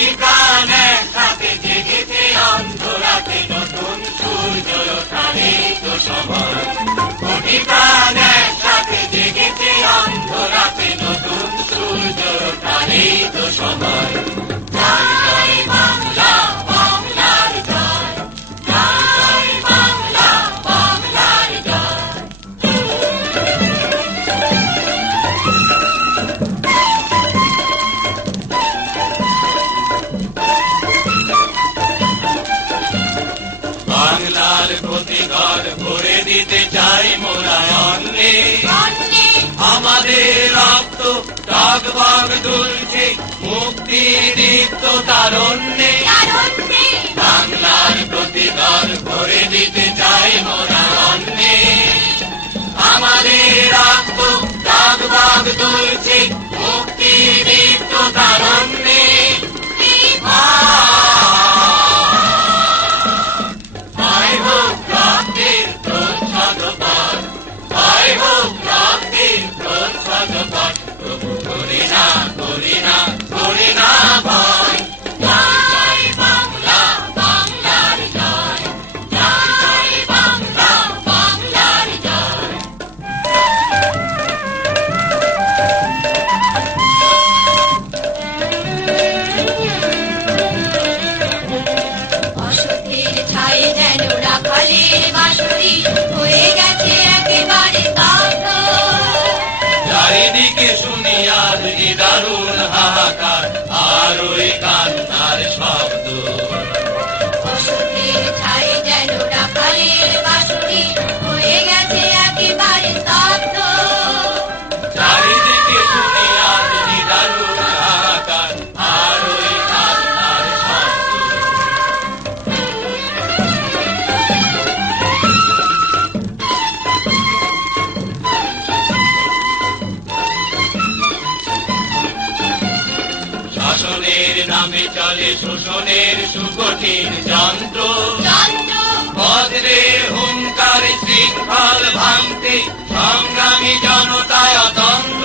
কোটি প্রাণ একসাথে জেগেছে অন্ধরাতে নতুন সূর্য ওঠারই তো সময়। কোটি প্রাণ একসাথে জেগেছে অন্ধরাতে নতুন সূর্য ওঠারই তো সময়। জয় জয় বাংলা, বাংলার জয়। জয় জয় বাংলা, বাংলার জয়। বাংলার প্রতি ঘর ভরে দিতে চাই মোরা অন্নে। আমাদের রক্ত টগবগ দুলছে মুক্তি দীপ্ত তারণ্যে। বাংলার প্রতি ঘর ভরে দিতে চাই মোরা অন্নে। আমাদের রক্ত টগবগ দুলছে মুক্তি দীপ্ত তারণ্যে। চারিদিকে শুনি আজ দারুণ হাহাকার আর ওই কান্নার শব্দ। চারিদিকে শুনি আজ দারুণ হাহাকার আর ওই কান্নার শব্দ। শাসনের নামে চলে শোষণের সুকঠিন যন্ত্র। বজ্রের হুঙ্কার শৃঙ্খল ভাঙতে সংগ্রামী জনতায় অতন্ত্র।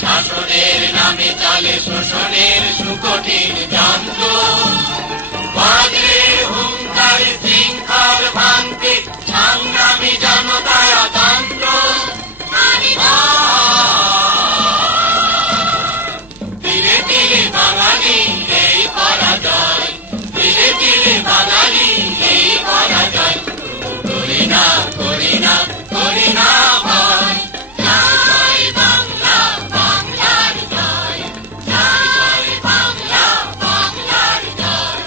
শাসনের নামে চলে শোষণের সুকঠিন যন্ত্র। বজ্রের হুঙ্কার শৃঙ্খল ভাঙতে সংগ্রামী জনতায় অতন্ত্র। ধীরে ধীরে বাঙালি এই পরাজয়, ধীরে ধীরে বাঙালি এই পরাজয়। করি না করি না করি না ভয়। জয় বাংলা, বাংলার জয়। জয় বাংলা, বাংলার জয়।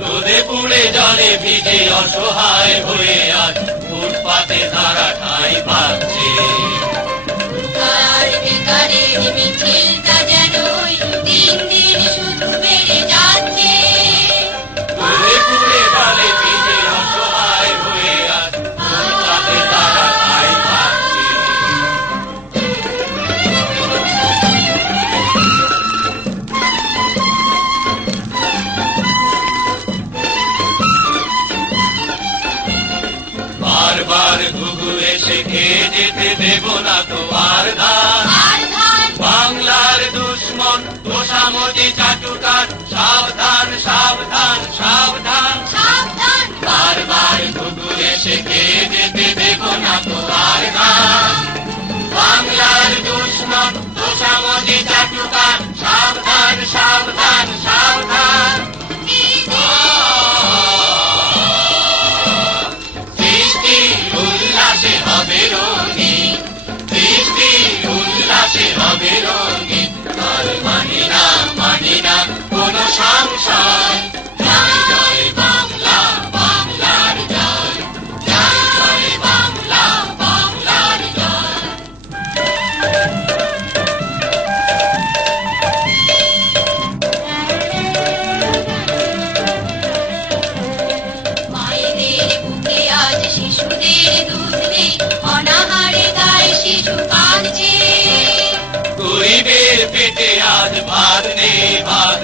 রোদে পুড়ে জলে ভিজে অসহায় হয়ে আজ ফুটপাতে তারা ঠাঁই পাচ্ছে। রোদে পুড়ে জলে ভিজে অসহায় হয়ে আজ ফুটপাতে তারা ঠাঁই পাচ্ছে। বারবার ঘুঘু এসে খেয়ে যেতে দেব না তো আর ধান। বাংলার দুশ্মন তোষামতি চাটুকার সাবধান সাবধান সাবধান। বারবার ঘুঘু এসে খেয়ে যেতে দেব না তো আর ধান। বাংলার দুশ্মন তোষামতি চাটুকার সাবধান সাবধান সাবধান। সৃষ্টি উল্লাসে হবে রঙিন, সৃষ্টি উল্লাসে হবে রঙিন। আর মানি না মানি না কোন সংশয়। জয় জয় বাংলা, বাংলার জয়। জয় জয় বাংলা, বাংলার জয়। গরিবের পেটে আজ এবার